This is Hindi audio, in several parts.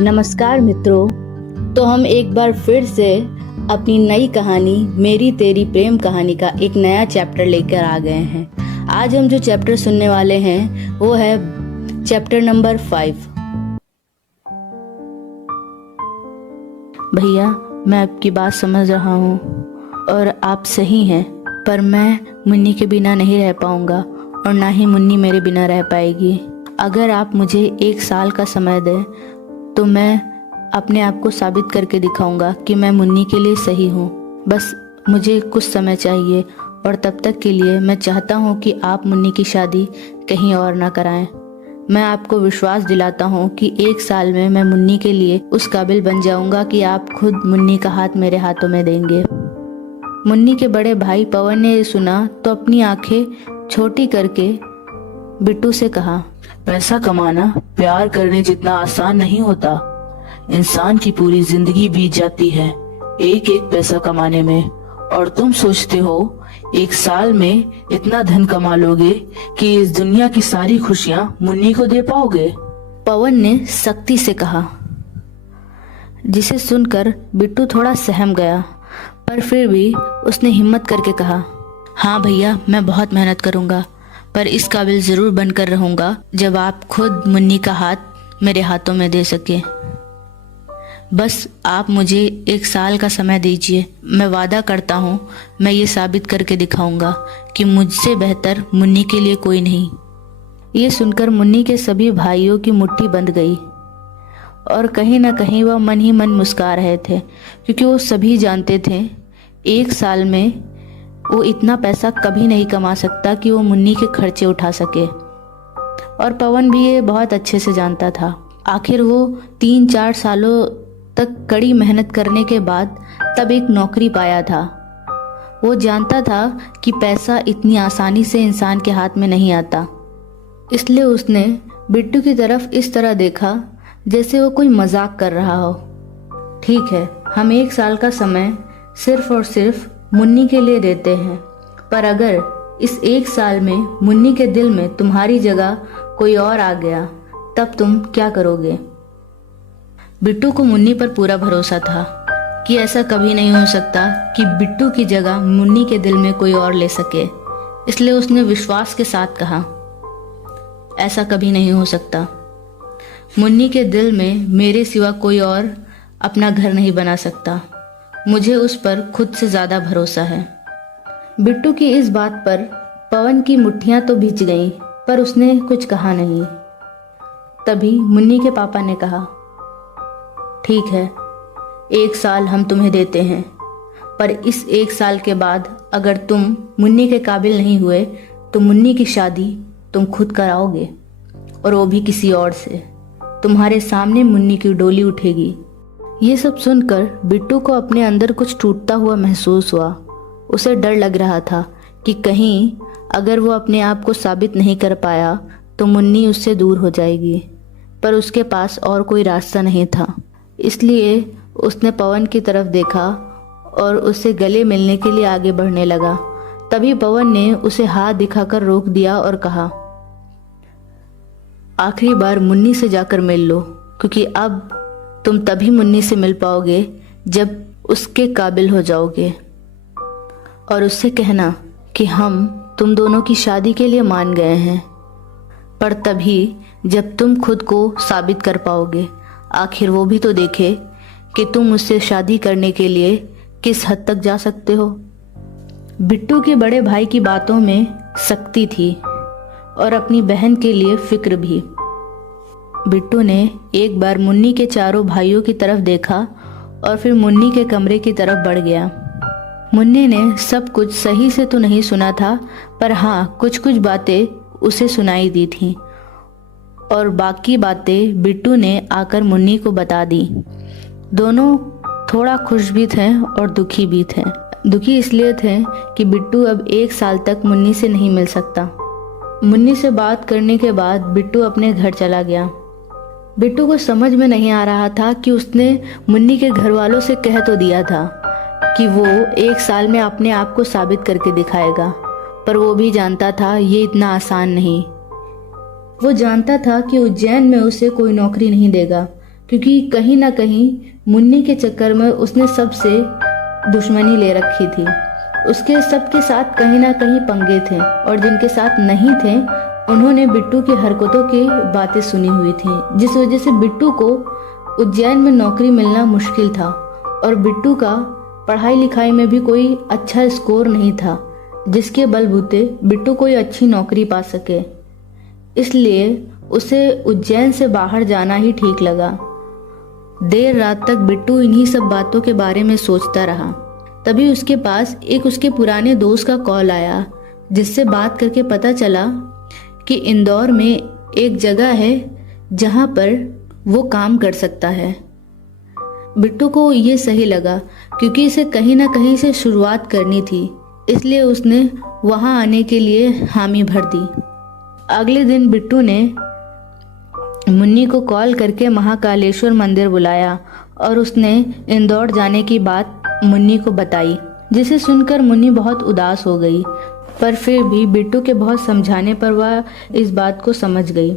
नमस्कार मित्रों। तो हम एक बार फिर से अपनी नई कहानी मेरी तेरी प्रेम कहानी का एक नया चैप्टर लेकर आ गए हैं। आज हम जो चैप्टर सुनने वाले हैं वो है चैप्टर नंबर 5। भैया, मैं आपकी बात समझ रहा हूँ और आप सही हैं, पर मैं मुन्नी के बिना नहीं रह पाऊँगा और ना ही मुन्नी मेरे बिना रह पाएगी। अगर आप मुझे 1 साल का समय दें तो मैं अपने आप को साबित करके दिखाऊंगा कि मैं मुन्नी के लिए सही हूँ। बस मुझे कुछ समय चाहिए और तब तक के लिए मैं चाहता हूँ कि आप मुन्नी की शादी कहीं और ना कराएं। मैं आपको विश्वास दिलाता हूँ कि 1 साल में मैं मुन्नी के लिए उस काबिल बन जाऊंगा कि आप खुद मुन्नी का हाथ मेरे हाथों में देंगे। मुन्नी के बड़े भाई पवन ने ये सुना तो अपनी आंखें छोटी करके बिट्टू से कहा, पैसा कमाना प्यार करने जितना आसान नहीं होता। इंसान की पूरी जिंदगी बीत जाती है एक एक पैसा कमाने में, और तुम सोचते हो 1 साल में इतना धन कमा लोगे कि इस दुनिया की सारी खुशियां मुन्नी को दे पाओगे। पवन ने सख्ती से कहा, जिसे सुनकर बिट्टू थोड़ा सहम गया, पर फिर भी उसने हिम्मत करके कहा, हाँ भैया, मैं बहुत मेहनत करूंगा, पर इस काबिल जरूर बनकर रहूंगा जब आप खुद मुन्नी का हाथ मेरे हाथों में दे सके। बस आप मुझे 1 साल का समय दीजिए। मैं वादा करता हूँ मैं ये साबित करके दिखाऊंगा कि मुझसे बेहतर मुन्नी के लिए कोई नहीं। ये सुनकर मुन्नी के सभी भाइयों की मुट्ठी बंध गई और कहीं ना कहीं वह मन ही मन मुस्कुरा रहे थे, क्योंकि वो सभी जानते थे 1 साल में वो इतना पैसा कभी नहीं कमा सकता कि वो मुन्नी के खर्चे उठा सके। और पवन भी ये बहुत अच्छे से जानता था। आखिर वो 3-4 सालों तक कड़ी मेहनत करने के बाद तब एक नौकरी पाया था। वो जानता था कि पैसा इतनी आसानी से इंसान के हाथ में नहीं आता, इसलिए उसने बिट्टू की तरफ इस तरह देखा जैसे वो कोई मजाक कर रहा हो। ठीक है, हम 1 साल का समय सिर्फ और सिर्फ मुन्नी के लिए देते हैं, पर अगर इस 1 साल में मुन्नी के दिल में तुम्हारी जगह कोई और आ गया तब तुम क्या करोगे? बिट्टू को मुन्नी पर पूरा भरोसा था कि ऐसा कभी नहीं हो सकता कि बिट्टू की जगह मुन्नी के दिल में कोई और ले सके, इसलिए उसने विश्वास के साथ कहा, ऐसा कभी नहीं हो सकता। मुन्नी के दिल में मेरे सिवा कोई और अपना घर नहीं बना सकता। मुझे उस पर खुद से ज्यादा भरोसा है। बिट्टू की इस बात पर पवन की मुट्ठियां तो भींच गईं, पर उसने कुछ कहा नहीं। तभी मुन्नी के पापा ने कहा, ठीक है, 1 साल हम तुम्हें देते हैं, पर इस 1 साल के बाद अगर तुम मुन्नी के काबिल नहीं हुए तो मुन्नी की शादी तुम खुद कराओगे, और वो भी किसी और से। तुम्हारे सामने मुन्नी की डोली उठेगी। ये सब सुनकर बिट्टू को अपने अंदर कुछ टूटता हुआ महसूस हुआ। उसे डर लग रहा था कि कहीं अगर वो अपने आप को साबित नहीं कर पाया तो मुन्नी उससे दूर हो जाएगी, पर उसके पास और कोई रास्ता नहीं था। इसलिए उसने पवन की तरफ देखा और उससे गले मिलने के लिए आगे बढ़ने लगा। तभी पवन ने उसे हाथ दिखाकर रोक दिया और कहा, आखिरी बार मुन्नी से जाकर मिल लो, क्योंकि अब तुम तभी मुन्नी से मिल पाओगे जब उसके काबिल हो जाओगे, और उससे कहना कि हम तुम दोनों की शादी के लिए मान गए हैं, पर तभी जब तुम खुद को साबित कर पाओगे। आखिर वो भी तो देखे कि तुम उससे शादी करने के लिए किस हद तक जा सकते हो। बिट्टू के बड़े भाई की बातों में सख्ती थी और अपनी बहन के लिए फिक्र भी। बिट्टू ने एक बार मुन्नी के चारों भाइयों की तरफ देखा और फिर मुन्नी के कमरे की तरफ बढ़ गया। मुन्नी ने सब कुछ सही से तो नहीं सुना था, पर हाँ, कुछ कुछ बातें उसे सुनाई दी थीं, और बाकी बातें बिट्टू ने आकर मुन्नी को बता दी। दोनों थोड़ा खुश भी थे और दुखी भी थे। दुखी इसलिए थे कि बिट्टू अब 1 साल तक मुन्नी से नहीं मिल सकता। मुन्नी से बात करने के बाद बिट्टू अपने घर चला गया। बिट्टू को समझ में नहीं आ रहा था कि उसने मुन्नी के घर वालों से कह तो दिया था कि वो 1 साल में अपने आप को साबित करके दिखाएगा, पर वो भी जानता था ये इतना आसान नहीं। वो जानता था कि उज्जैन में उसे कोई नौकरी नहीं देगा, क्योंकि कहीं ना कहीं मुन्नी के चक्कर में उसने सबसे दुश्मनी ले रखी थी। उसके सबके साथ कहीं ना कहीं पंगे थे और जिनके साथ नहीं थे उन्होंने बिट्टू की हरकतों की बातें सुनी हुई थी, जिस वजह से बिट्टू को उज्जैन में नौकरी मिलना मुश्किल था और बिट्टू का पढ़ाई लिखाई में भी कोई अच्छा स्कोर नहीं था जिसके बलबूते बिट्टू कोई अच्छी नौकरी पा सके। इसलिए उसे उज्जैन से बाहर जाना ही ठीक लगा। देर रात तक बिट्टू इन्हीं सब बातों के बारे में सोचता रहा। तभी उसके पास एक उसके पुराने दोस्त का कॉल आया, जिससे बात करके पता चला कि इंदौर में एक जगह है जहां पर वो काम कर सकता है। बिट्टू को ये सही लगा क्योंकि इसे कहीं ना कहीं से शुरुआत करनी थी, इसलिए उसने वहां आने के लिए हामी भर दी। अगले दिन बिट्टू ने मुन्नी को कॉल करके महाकालेश्वर मंदिर बुलाया और उसने इंदौर जाने की बात मुन्नी को बताई, जिसे सुनकर मुन्नी बहुत उदास हो गई। पर फिर भी बिट्टू के बहुत समझाने पर वह इस बात को समझ गई।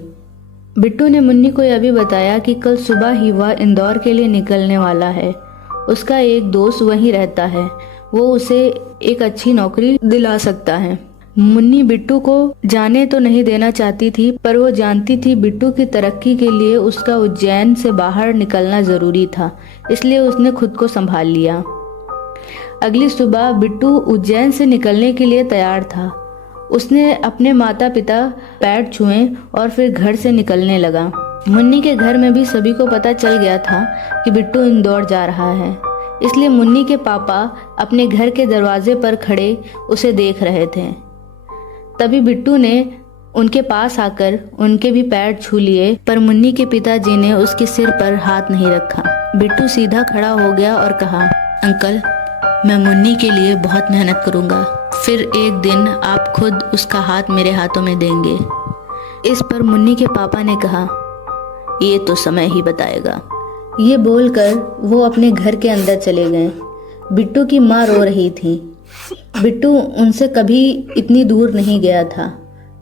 बिट्टू ने मुन्नी को यह भी बताया कि कल सुबह ही वह इंदौर के लिए निकलने वाला है। उसका एक दोस्त वहीं रहता है, वो उसे एक अच्छी नौकरी दिला सकता है। मुन्नी बिट्टू को जाने तो नहीं देना चाहती थी, पर वो जानती थी बिट्टू की तरक्की के लिए उसका उज्जैन से बाहर निकलना जरूरी था, इसलिए उसने खुद को संभाल लिया। अगली सुबह बिट्टू उज्जैन से निकलने के लिए तैयार था। उसने अपने माता पिता पैर छुए और फिर घर से निकलने लगा। मुन्नी के घर में भी सभी को पता चल गया था कि बिट्टू इंदौर जा रहा है, इसलिए मुन्नी के पापा अपने घर के दरवाजे पर खड़े उसे देख रहे थे। तभी बिट्टू ने उनके पास आकर उनके भी पैर छू लिए, पर मुन्नी के पिताजी ने उसके सिर पर हाथ नहीं रखा। बिट्टू सीधा खड़ा हो गया और कहा, अंकल, मैं मुन्नी के लिए बहुत मेहनत करूंगा, फिर एक दिन आप खुद उसका हाथ मेरे हाथों में देंगे। इस पर मुन्नी के पापा ने कहा, ये तो समय ही बताएगा। ये बोलकर वो अपने घर के अंदर चले गए। बिट्टू की माँ रो रही थी। बिट्टू उनसे कभी इतनी दूर नहीं गया था,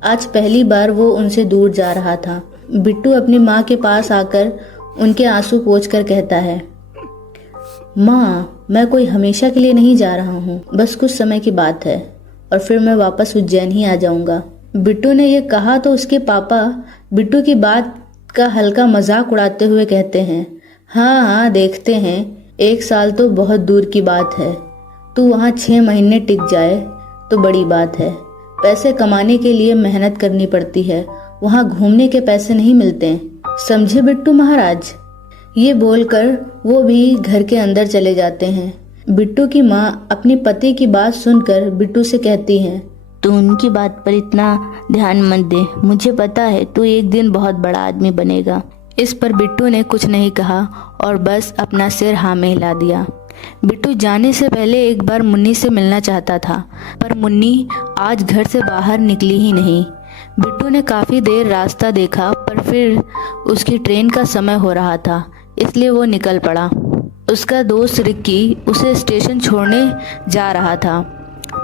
आज पहली बार वो उनसे दूर जा रहा था। बिट्टू अपनी माँ के पास आकर उनके आंसू पोंछकर कहता है, माँ, मैं कोई हमेशा के लिए नहीं जा रहा हूँ, बस कुछ समय की बात है और फिर मैं वापस उज्जैन ही आ जाऊंगा। बिट्टू ने ये कहा तो उसके पापा बिट्टू की बात का हल्का मजाक उड़ाते हुए कहते हैं, हाँ हाँ, देखते हैं, 1 साल तो बहुत दूर की बात है, तू वहाँ 6 महीने टिक जाए तो बड़ी बात है। पैसे कमाने के लिए मेहनत करनी पड़ती है, वहाँ घूमने के पैसे नहीं मिलते, समझे बिट्टू महाराज। ये बोलकर वो भी घर के अंदर चले जाते हैं। बिट्टू की माँ अपने पति की बात सुनकर बिट्टू से कहती है, तू उनकी बात पर इतना ध्यान मत दे, मुझे पता है तू एक दिन बहुत बड़ा आदमी बनेगा। इस पर बिट्टू ने कुछ नहीं कहा और बस अपना सिर हाँ में हिला दिया। बिट्टू जाने से पहले एक बार मुन्नी से मिलना चाहता था, पर मुन्नी आज घर से बाहर निकली ही नहीं। बिट्टू ने काफ़ी देर रास्ता देखा, पर फिर उसकी ट्रेन का समय हो रहा था, इसलिए वो निकल पड़ा। उसका दोस्त रिक्की उसे स्टेशन छोड़ने जा रहा था।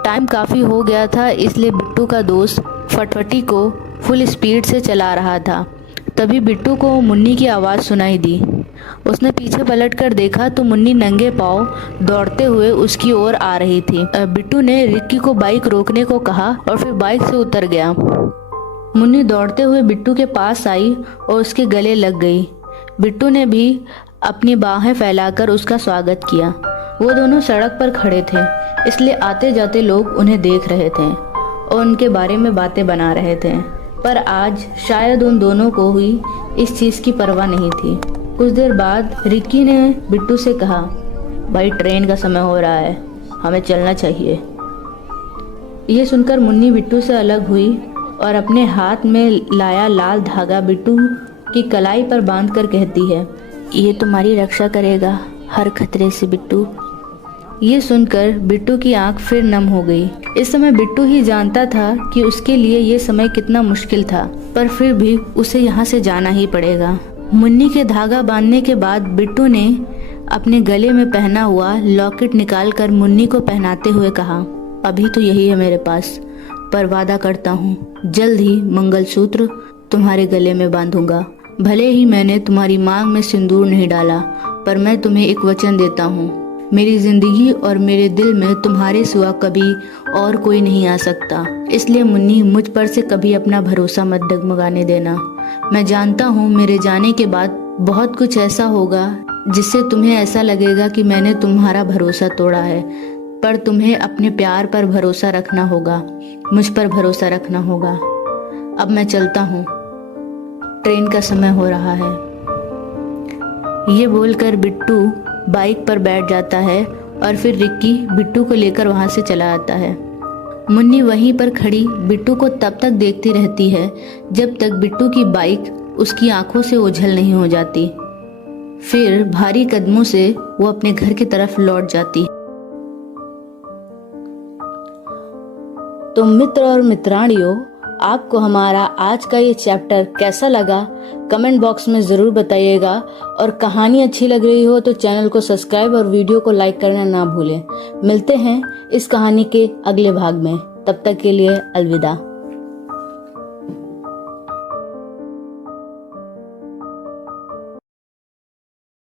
टाइम काफ़ी हो गया था, इसलिए बिट्टू का दोस्त फटफटी को फुल स्पीड से चला रहा था। तभी बिट्टू को मुन्नी की आवाज़ सुनाई दी। उसने पीछे पलटकर देखा तो मुन्नी नंगे पांव दौड़ते हुए उसकी ओर आ रही थी। बिट्टू ने रिक्की को बाइक रोकने को कहा और फिर बाइक से उतर गया। मुन्नी दौड़ते हुए बिट्टू के पास आई और उसके गले लग गई। बिट्टू ने भी अपनी बाहें फैलाकर उसका स्वागत किया। वो दोनों सड़क पर खड़े थे, इसलिए आते जाते लोग उन्हें देख रहे थे और उनके बारे में बातें बना रहे थे। पर आज शायद उन दोनों को ही इस चीज़ की परवाह नहीं थी। कुछ देर बाद रिक्की ने बिट्टू से कहा, भाई ट्रेन का समय हो रहा है, हमें चलना चाहिए। ये सुनकर मुन्नी बिट्टू से अलग हुई और अपने हाथ में लाया लाल धागा बिट्टू की कलाई पर बांधकर कहती है, ये तुम्हारी रक्षा करेगा हर खतरे से बिट्टू। ये सुनकर बिट्टू की आंख फिर नम हो गई। इस समय बिट्टू ही जानता था कि उसके लिए ये समय कितना मुश्किल था, पर फिर भी उसे यहाँ से जाना ही पड़ेगा। मुन्नी के धागा बांधने के बाद बिट्टू ने अपने गले में पहना हुआ लॉकेट निकालकर मुन्नी को पहनाते हुए कहा, अभी तो यही है मेरे पास, पर वादा करता हूँ जल्द ही मंगलसूत्र तुम्हारे गले में बांधूंगा भले ही मैंने तुम्हारी मांग में सिंदूर नहीं डाला, पर मैं तुम्हें एक वचन देता हूँ। मेरी जिंदगी और मेरे दिल में तुम्हारे सिवा कभी और कोई नहीं आ सकता। इसलिए मुन्नी, मुझ पर से कभी अपना भरोसा मत डगमगाने देना। मैं जानता हूँ मेरे जाने के बाद बहुत कुछ ऐसा होगा जिससे तुम्हें ऐसा लगेगा कि मैंने तुम्हारा भरोसा तोड़ा है, पर तुम्हें अपने प्यार पर भरोसा रखना होगा, मुझ पर भरोसा रखना होगा। अब मैं चलता हूँ, ट्रेन का समय हो रहा है। ये बोलकर बिट्टू बाइक पर बैठ जाता है और फिर रिक्की बिट्टू को लेकर वहां से चला आता है। मुन्नी वहीं पर खड़ी बिट्टू को तब तक देखती रहती है जब तक बिट्टू की बाइक उसकी आंखों से ओझल नहीं हो जाती। फिर भारी कदमों से वो अपने घर की तरफ लौट जाती है। तो मित्र और मित्राणियों, आपको हमारा आज का ये चैप्टर कैसा लगा कमेंट बॉक्स में ज़रूर बताइएगा, और कहानी अच्छी लग रही हो तो चैनल को सब्सक्राइब और वीडियो को लाइक करना ना भूलें। मिलते हैं इस कहानी के अगले भाग में, तब तक के लिए अलविदा।